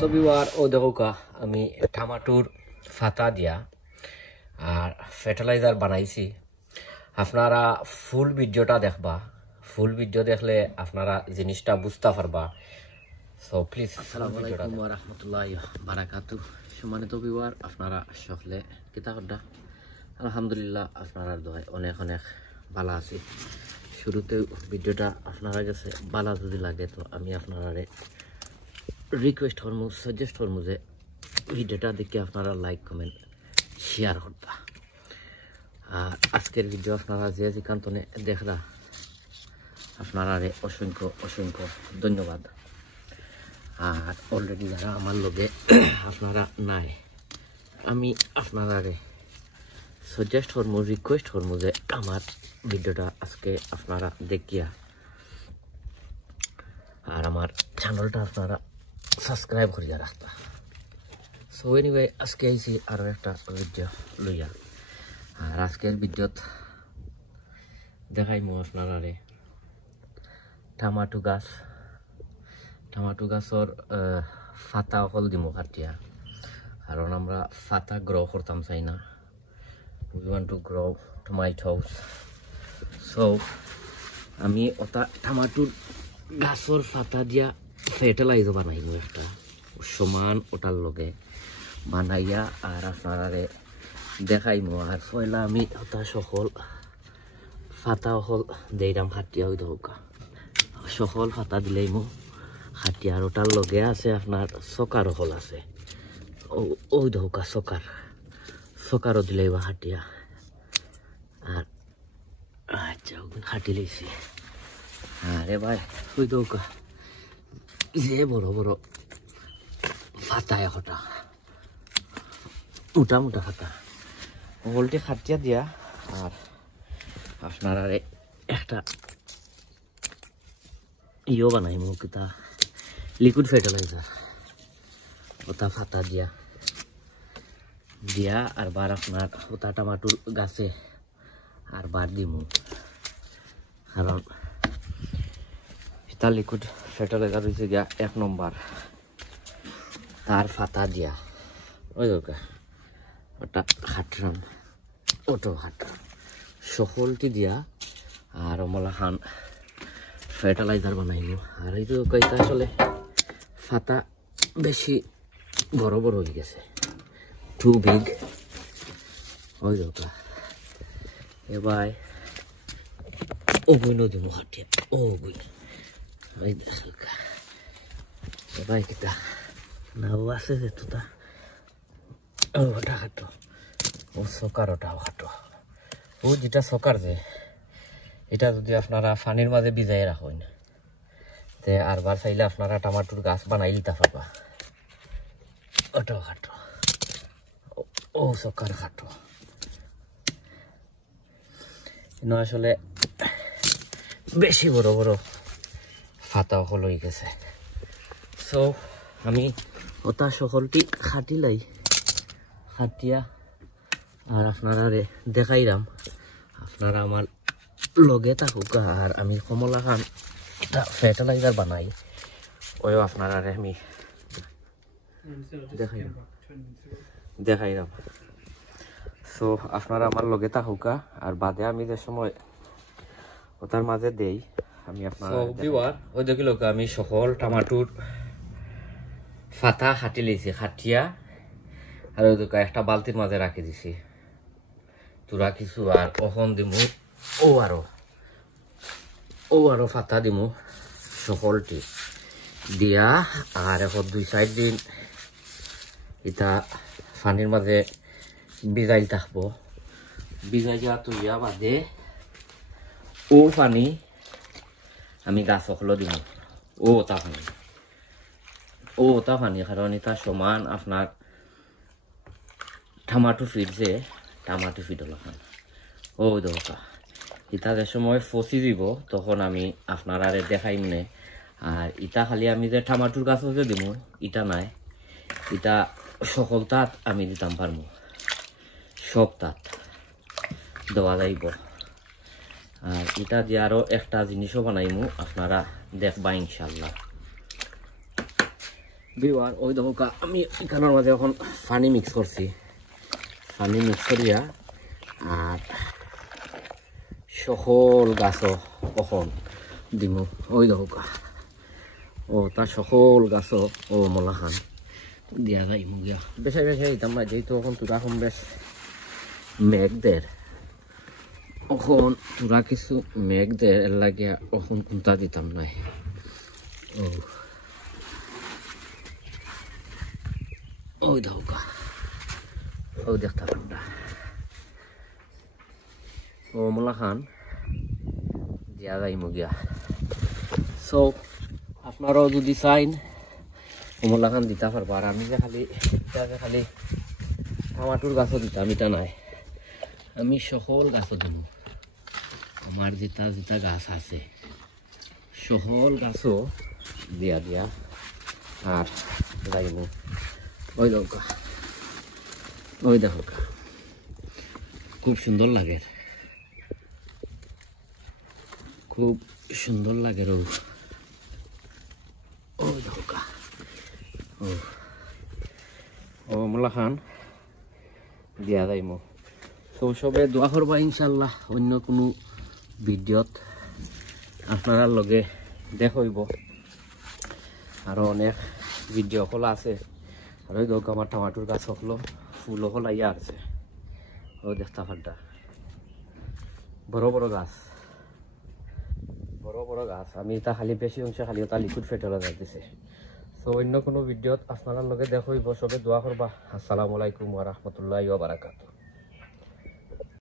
সম্মানিত ভিউয়ার ও দেখো আমি টমেটোর ফাতা দিয়া আর ফার্টিলাইজার বানাইছি। আপনারা ফুল ভিডিওটা দেখবা, ফুল ভিডিও দেখলে আপনারা জিনিসটা বুঝতে পারবা। So please. আসসালামু আলাইকুম ওয়া রাহমাতুল্লাহি ওয়া বারাকাতুহু। সম্মানিত ভিউয়ার আপনারা সকলে কিতা করদা? আলহামদুলিল্লাহ আপনারা দোয়ায় অনেক অনেক ভালো আছি। শুরুতে ভিডিওটা আপনারা কাছে ভালো যদি লাগে তো আমি আপনারা রিকোয়েস্ট করবো, সাজেস্ট করবো যে ভিডিওটা দেখে আপনারা লাইক কমেন্ট শেয়ার করবা। আর আজকের ভিডিও আপনারা যে যেখানে দেখরা আপনারা অসংখ্য অসংখ্য ধন্যবাদ। আর অলরেডি যারা আমার লগে আপনারা নাই, আমি আপনারা সাজেস্ট করবো, রিকোয়েস্ট করবো যে আমার ভিডিওটা আজকে আপনারা দেখিয়া আর আমার চ্যানেলটা আপনারা সাবস্ক্রাইব করিয়া রাখতা। সো এনিওয়ে আজকে আইছি আরো একটা ভিডিও লইয়া। আর আজকের ভিডিওত দেখাইমু আপনারা টমেটো গাছর ফাতা অকল দিমু কাটিয়া, কারণ আমরা ফাতা গ্রো করতাম চাই না। We want to grow tomatoes. So আমি ওটা টমেটোর গাছর ফাতা দিয়া ফার্টিলাইজার বানাইমু একটা সমান ওটার লগে বানাইয়া আর আপনারা দেখাইমু। আর পয়লা আমি ওটা সকল ফাতা হল দেইরাম খাটিয়া হই দৌকা, সকল ফাতা দিলেইমু খাটিয়া। আর ওটার লগে আছে আপনার সকার হল আছে, ওই দৌকা সকারও দিলেইবা খাটিয়া। আর আচ্ছা খাটি লইছি। আরে ভাই ওই দৌকা যে বড় বড় ফাতা একটা মোটা মোটা ফাতা ওলটে খাটিয়া দিয়া। আর আপনারা একটা ইও বানাইমু কিতা লিকুইড ফার্টিলাইজার ওটা ফাতা দিয়া আর বার আপনার ওটা টমেটোর গাছে আর বার দিমু। কারণ এটা লিকুইড ফার্টিলাইজার হয়েছে গিয়া 1 নম্বর তার ফাতা দিয়া ওই দরকার ওটা খাটরাম ওটো খাটরাম সকলটি দিয়া আর মলা খান ফার্টিলাইজার বানাইমু। আর এই তো কইতা আসলে ফাতা বেশি বড় বড় হয়ে গেছে, টু বিগ ওই দরকার। এবার ওগুলো দিব খাটিয়ে ওগুই ওই দরকার। এবার কিতা না আছে যে তোটা ওটা খাটো ও সকার ওটাও খাটো। ও যেটা সকার যে এটা যদি আপনারা পানির মাঝে ভিজাই রাখেন তে আরবার চাইলে আপনারা টমেটোর গাছ বানাই দিতে পারবা। ওটাও খাটো ও সকার খাটো। আসলে বেশি বড় বড় ফাতা হল হয়ে গেছে। সো আমি ওটা সকলটি খাটিয়া আর আপনারা দেখাইলাম। আপনারা আমার লগে থাকুক। আর আমি কমলা খান এটা ফার্টিলাইজার বানাই ওই আপনারা আমি দেখাইলাম। সো আপনারা আমার লগে থাকুক। আর বাদে আমি যে সময় ওটার মাঝে দেই আমি আপনার ওই দেখিল আমি সকল টমেটোর ফাতা খাটি লইছি খাটিয়া। আর ওই একটা বালতির মাঝে রাখি দিছি তোরা কিছু। আর ওখন দিমু ও আরো ফাতা দিমু সকলটি দিয়া। আর এখন 2-4 দিন এটা পানির মাঝে ভিজাই থাকবো। ভিজাই যাওয়া তো ইয়া বাদে ও পানি আমি গাছ সকলো দিব। ওটা পানি কারণ এটা সমান আপনার টমেটো ফিড যে টমেটো ফিড হল ও দরকার। ইটা যে সময় ফসি দিব তখন আমি আপনারা দেখাই মনে। আর ইটা খালি আমি যে টমেটোর গাছ যে দিব ইটা নাই, ইটা সকল তাত আমি দিতাম পারবো, সব তাত দেওয়া যাইব। আর এটা দিয়ে আরো একটা জিনিসও বানাইমু আপনারা দেখবা ইনশাল্লাহ। বিওয়ার ওই দেখো আমি এখানের মাঝে এখন পানি মিক্স করছি, পানি মিক্স করিয়া আর সকল গাছও কখন দিম ওই দেখো ও তার সকল গাছও ও মলা খান দিয়া যাই মুগিয়া বেশি বেশি দিতাম না, যেহেতু এখন তোরা এখন বেশ মেঘদের এখন তোরা কিছু মেঘদের এর লাগিয়া এখন কোনটা দিতাম নাই। ও ওই দেখো ওই দেখতাম আমরা ও মোলা খান দিয়া যাই মুগিয়া। সো আপনারাও যদি চাইন কমলা খান দিতে পারবো। আর আমি যে খালি টমাটোর গাছও দিতাম, এটা নাই, আমি সকল গাছও দিব। আমার যেটা যেটা গাছ আছে সকল গাছও দিয়া দিয়া আর যাইব। ওই দেখো ওই দেখো খুব সুন্দর লাগে, খুব সুন্দর লাগে। ওই দেখো ও মোলা খান দিয়া যাইম। তো সবে দোয়া করবা ইনশাল্লাহ অন্য কোনো ভিডিওত আপনার লগে দেখইব। আরো অনেক ভিডিও হল আছে। আর ওই দেখো আমার টমাটোর গাছ হলো ফুল হল ইয়া আছে, ও দেখতে পাড্ডা বড় বড় গাছ, বড় বড় গাছ। আমি তা খালি বেশি অংশ খালি তা লিকুইড ফার্টিলাইজার দিছে। সো অন্য কোনো ভিডিওত আপনার লগে দেখইব। সবে দোয়া করবা। আসসালামু আলাইকুম ওয়া রাহমাতুল্লাহি ওয়া বারাকাতুহু।